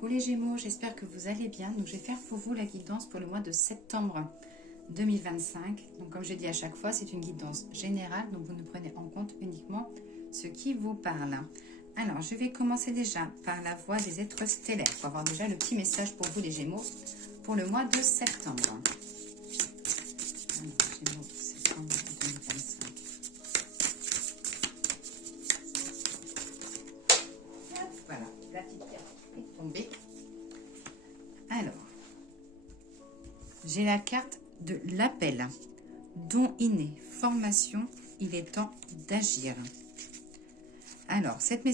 Coucou les Gémeaux, j'espère que vous allez bien. Donc je vais faire pour vous la guidance pour le mois de septembre 2025. Donc comme je dis à chaque fois, c'est une guidance générale, donc vous ne prenez en compte uniquement ce qui vous parle. Alors je vais commencer déjà par la voix des êtres stellaires pour avoir déjà le petit message pour vous les Gémeaux pour le mois de septembre. Alors, Gémeaux, septembre 2025. Voilà, la petite carte est tombée. Alors, j'ai la carte de l'appel, don inné, formation, il est temps d'agir. Alors, cette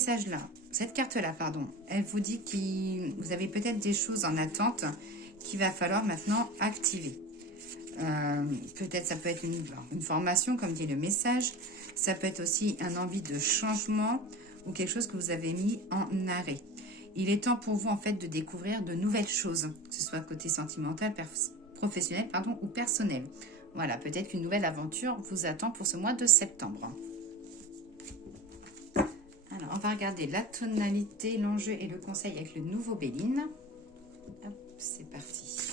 carte-là, pardon, elle vous dit que vous avez peut-être des choses en attente qu'il va falloir maintenant activer. Peut-être ça peut être une formation, comme dit le message. Ça peut être aussi un envie de changement ou quelque chose que vous avez mis en arrêt. Il est temps pour vous, en fait, de découvrir de nouvelles choses, que ce soit côté sentimental, professionnel, ou personnel. Voilà, peut-être qu'une nouvelle aventure vous attend pour ce mois de septembre. Alors, on va regarder la tonalité, l'enjeu et le conseil avec le nouveau Béline. Hop, c'est parti.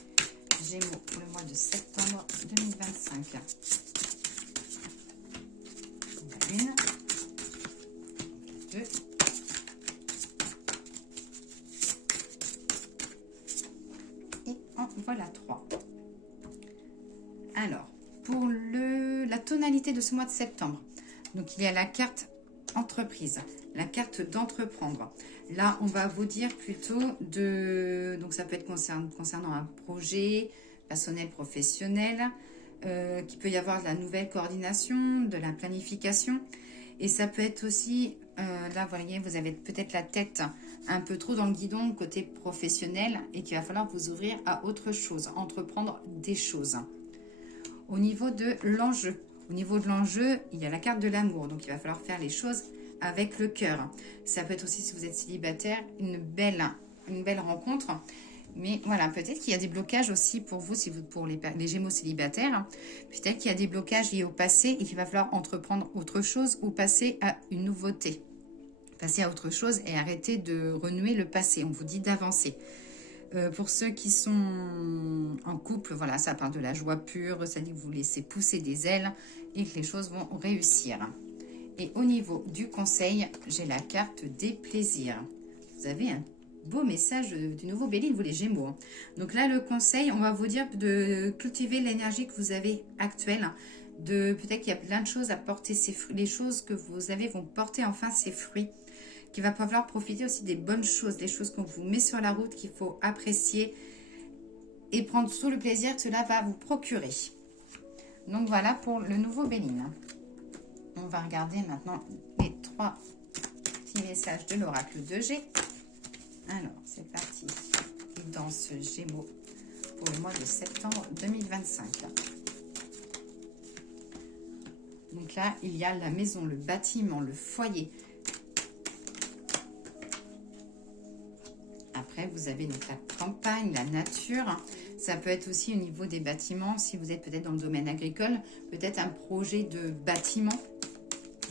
Gémeaux pour le mois de septembre 2025. Une, deux, et en voilà 3. Alors, pour la tonalité de ce mois de septembre, donc il y a la carte entreprise, la carte d'entreprendre. Là, on va vous dire plutôt donc ça peut être concernant un projet personnel, professionnel, qu'il peut y avoir de la nouvelle coordination, de la planification. Et ça peut être aussi, là, vous voyez, vous avez peut-être la tête un peu trop dans le guidon côté professionnel et qu'il va falloir vous ouvrir à autre chose, entreprendre des choses. Au niveau de l'enjeu, il y a la carte de l'amour. Donc, il va falloir faire les choses avec le cœur. Ça peut être aussi, si vous êtes célibataire, une belle rencontre. Mais voilà, peut-être qu'il y a des blocages aussi pour vous, pour les Gémeaux célibataires. Peut-être qu'il y a des blocages liés au passé et qu'il va falloir entreprendre autre chose ou passer à une nouveauté. Passer à autre chose et arrêter de renouer le passé. On vous dit d'avancer. Pour ceux qui sont en couple, voilà, ça parle de la joie pure, ça dit que vous laissez pousser des ailes et que les choses vont réussir. Et au niveau du conseil, j'ai la carte des plaisirs. Vous avez un beau message du nouveau Béline, vous les Gémeaux. Donc là, le conseil, on va vous dire de cultiver l'énergie que vous avez actuelle. Peut-être qu'il y a plein de choses à porter ses fruits. Les choses que vous avez vont porter enfin ses fruits. Qu'il va falloir profiter aussi des bonnes choses, des choses qu'on vous met sur la route, qu'il faut apprécier et prendre tout le plaisir que cela va vous procurer. Donc voilà pour le nouveau Béline. On va regarder maintenant les 3 petits messages de l'oracle de G. Alors, c'est parti. Guidance Gémeaux pour le mois de septembre 2025. Donc là, il y a la maison, le bâtiment, le foyer. Après, vous avez donc la campagne, la nature. Ça peut être aussi au niveau des bâtiments, si vous êtes peut-être dans le domaine agricole, peut-être un projet de bâtiment,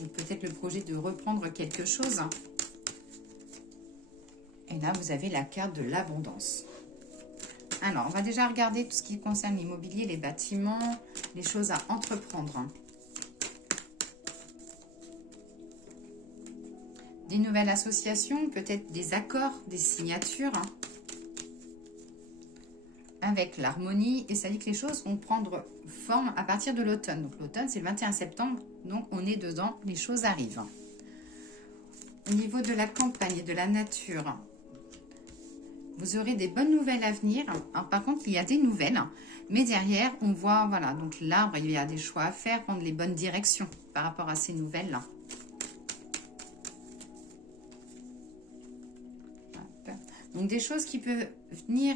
ou peut-être le projet de reprendre quelque chose. Et là, vous avez la carte de l'abondance. Alors, on va déjà regarder tout ce qui concerne l'immobilier, les bâtiments, les choses à entreprendre. Des nouvelles associations, peut-être des accords, des signatures, avec l'harmonie. Et ça dit que les choses vont prendre forme à partir de l'automne. Donc l'automne, c'est le 21 septembre, donc on est dedans, les choses arrivent. Au niveau de la campagne et de la nature, vous aurez des bonnes nouvelles à venir. Alors, par contre, il y a des nouvelles, mais derrière, on voit, voilà, donc là, il y a des choix à faire, prendre les bonnes directions par rapport à ces nouvelles-là. Donc, des choses qui peuvent venir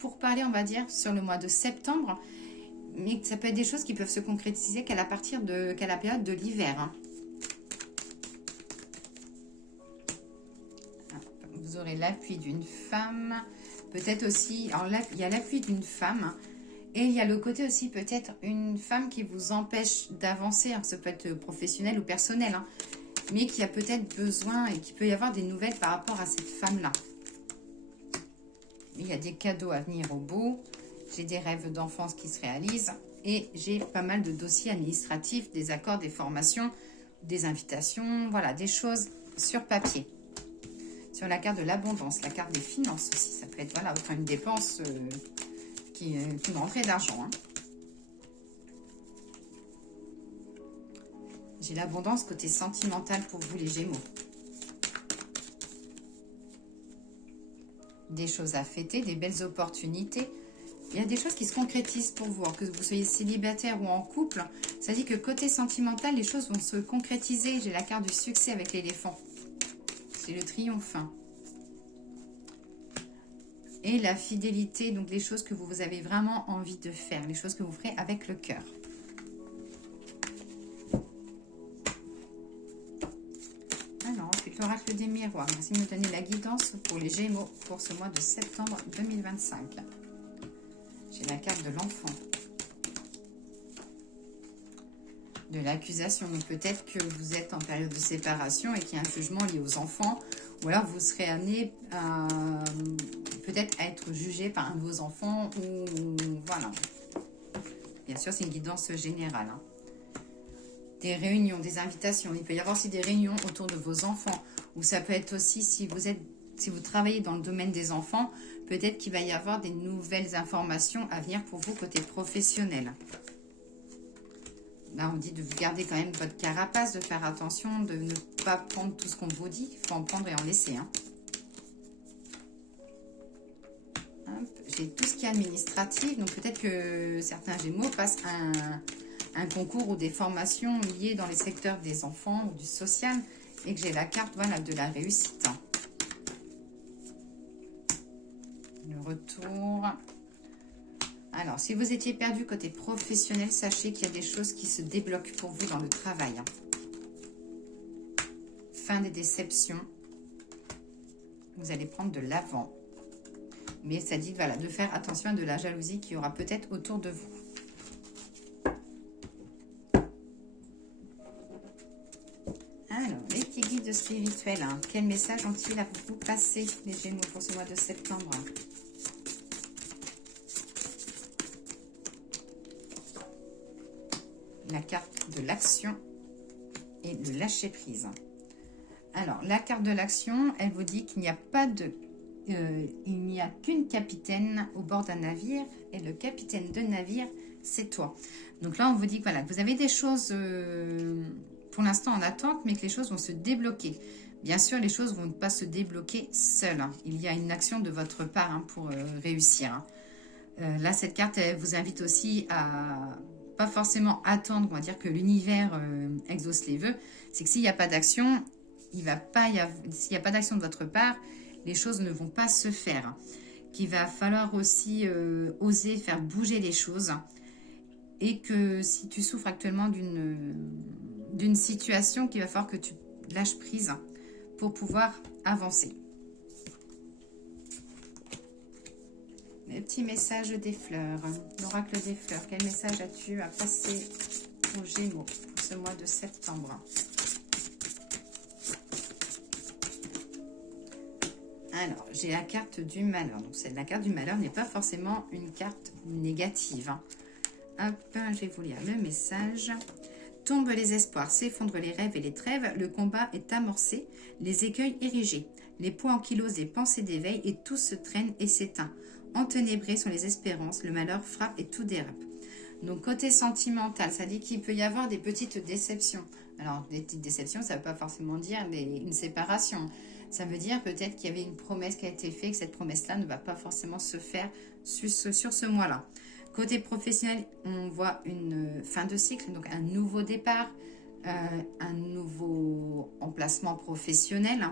pour parler, on va dire, sur le mois de septembre, mais ça peut être des choses qui peuvent se concrétiser qu'à la période de l'hiver. Vous aurez l'appui d'une femme, peut-être aussi, alors là, il y a l'appui d'une femme, et il y a le côté aussi peut-être une femme qui vous empêche d'avancer, ça peut être professionnel ou personnel, mais qui a peut-être besoin et qui peut y avoir des nouvelles par rapport à cette femme-là. il y a des cadeaux à venir au bout. J'ai des rêves d'enfance qui se réalisent. Et j'ai pas mal de dossiers administratifs, des accords, des formations, des invitations, voilà, des choses sur papier. Sur la carte de l'abondance, la carte des finances aussi, ça peut être, voilà, autant une dépense qu'une rentrée d'argent. Hein. J'ai l'abondance côté sentimental pour vous les Gémeaux. Des choses à fêter, des belles opportunités. Il y a des choses qui se concrétisent pour vous, que vous soyez célibataire ou en couple. Ça dit que côté sentimental, les choses vont se concrétiser. J'ai la carte du succès avec l'éléphant. C'est le triomphe. Et la fidélité, donc les choses que vous avez vraiment envie de faire, les choses que vous ferez avec le cœur. Alors, ensuite, l'oracle des miroirs. Merci de me donner la guidance pour les Gémeaux pour ce mois de septembre 2025. J'ai la carte de l'enfant. De l'accusation. Donc peut-être que vous êtes en période de séparation et qu'il y a un jugement lié aux enfants. Ou alors vous serez amené peut-être à être jugé par un de vos enfants. Ou voilà. Bien sûr, c'est une guidance générale. Hein. Des réunions, des invitations. Il peut y avoir aussi des réunions autour de vos enfants. Ou ça peut être aussi si vous travaillez dans le domaine des enfants, peut-être qu'il va y avoir des nouvelles informations à venir pour vous côté professionnel. Là, on dit de vous garder quand même votre carapace, de faire attention, de ne pas prendre tout ce qu'on vous dit. Il faut en prendre et en laisser. Hein. J'ai tout ce qui est administratif. Donc, peut-être que certains Gémeaux passent un concours ou des formations liées dans les secteurs des enfants ou du social. Et que j'ai la carte voilà, de la réussite. Hein. Le retour. Alors, si vous étiez perdu côté professionnel, sachez qu'il y a des choses qui se débloquent pour vous dans le travail. Fin des déceptions. Vous allez prendre de l'avant. Mais ça dit voilà, de faire attention à de la jalousie qui aura peut-être autour de vous. Alors, les petits guides spirituels, hein. Quel message ont-ils à vous passer, les Gémeaux, pour ce mois de septembre? La carte de l'action et le lâcher prise. Alors, la carte de l'action, elle vous dit qu'il n'y a pas de... il n'y a qu'une capitaine au bord d'un navire et le capitaine de navire, c'est toi. Donc là, on vous dit que, voilà, que vous avez des choses pour l'instant en attente, mais que les choses vont se débloquer. Bien sûr, les choses ne vont pas se débloquer seules. Hein. Il y a une action de votre part hein, pour réussir. Hein. Là, cette carte, elle vous invite aussi à... pas forcément attendre, on va dire que l'univers exauce les vœux, c'est que s'il n'y a pas d'action, s'il n'y a pas d'action de votre part, les choses ne vont pas se faire. Qu'il va falloir aussi oser faire bouger les choses et que si tu souffres actuellement d'une situation, qu'il va falloir que tu lâches prise pour pouvoir avancer. Le petit message des fleurs, l'oracle des fleurs. Quel message as-tu à passer aux Gémeaux pour ce mois de septembre? Alors, j'ai la carte du malheur. Donc, la carte du malheur n'est pas forcément une carte négative. Hein. Hop, je vais vous lire le message. Tombent les espoirs, s'effondrent les rêves et les trêves. Le combat est amorcé, les écueils érigés. Les poids ankylosés, pensées d'éveil et tout se traîne et s'éteint. Enténébrées sont les espérances, le malheur frappe et tout dérape. Donc, côté sentimental, ça dit qu'il peut y avoir des petites déceptions. Alors, des petites déceptions, ça ne veut pas forcément dire une séparation. Ça veut dire peut-être qu'il y avait une promesse qui a été faite, que cette promesse-là ne va pas forcément se faire sur ce mois-là. Côté professionnel, on voit une fin de cycle, donc un nouveau départ, un nouveau emplacement professionnel.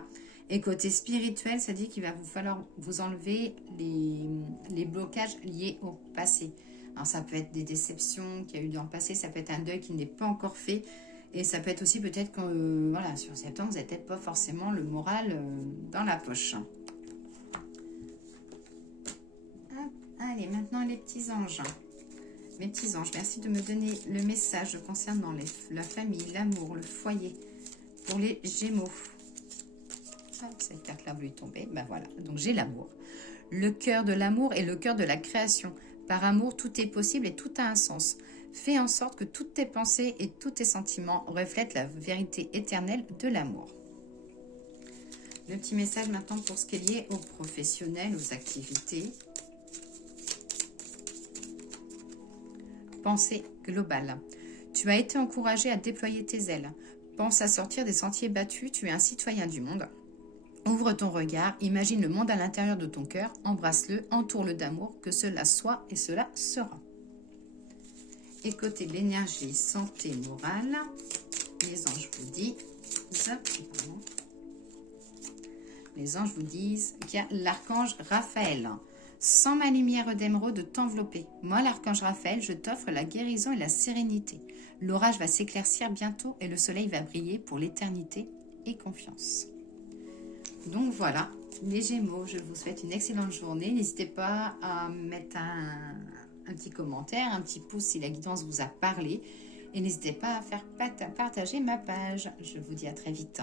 Et côté spirituel, ça dit qu'il va vous falloir vous enlever les blocages liés au passé. Alors ça peut être des déceptions qu'il y a eu dans le passé, ça peut être un deuil qui n'est pas encore fait. Et ça peut être aussi peut-être que voilà, sur septembre, vous n'avez peut-être pas forcément le moral dans la poche. Hop, allez, maintenant les petits anges. Mes petits anges, merci de me donner le message concernant la famille, l'amour, le foyer pour les Gémeaux. Hop, cette carte-là voulait tomber. Ben voilà, donc j'ai l'amour, Le cœur de l'amour est le cœur de la création. Par amour, tout est possible et tout a un sens. Fais en sorte que toutes tes pensées et tous tes sentiments reflètent la vérité éternelle de l'amour. Le petit message maintenant pour ce qui est lié aux professionnels, aux activités. Pensée globale. Tu as été encouragé à déployer tes ailes. Pense à sortir des sentiers battus, tu es un citoyen du monde. Ouvre ton regard, imagine le monde à l'intérieur de ton cœur, embrasse-le, entoure-le d'amour, que cela soit et cela sera. Et côté de l'énergie, santé, morale, les anges vous disent, qu'il y a l'archange Raphaël. Sans ma lumière d'émeraude t'envelopper. Moi, l'archange Raphaël, je t'offre la guérison et la sérénité. L'orage va s'éclaircir bientôt et le soleil va briller pour l'éternité et confiance. Donc voilà, les Gémeaux, je vous souhaite une excellente journée. N'hésitez pas à mettre un petit commentaire, un petit pouce si la guidance vous a parlé. Et n'hésitez pas à faire partager ma page. Je vous dis à très vite.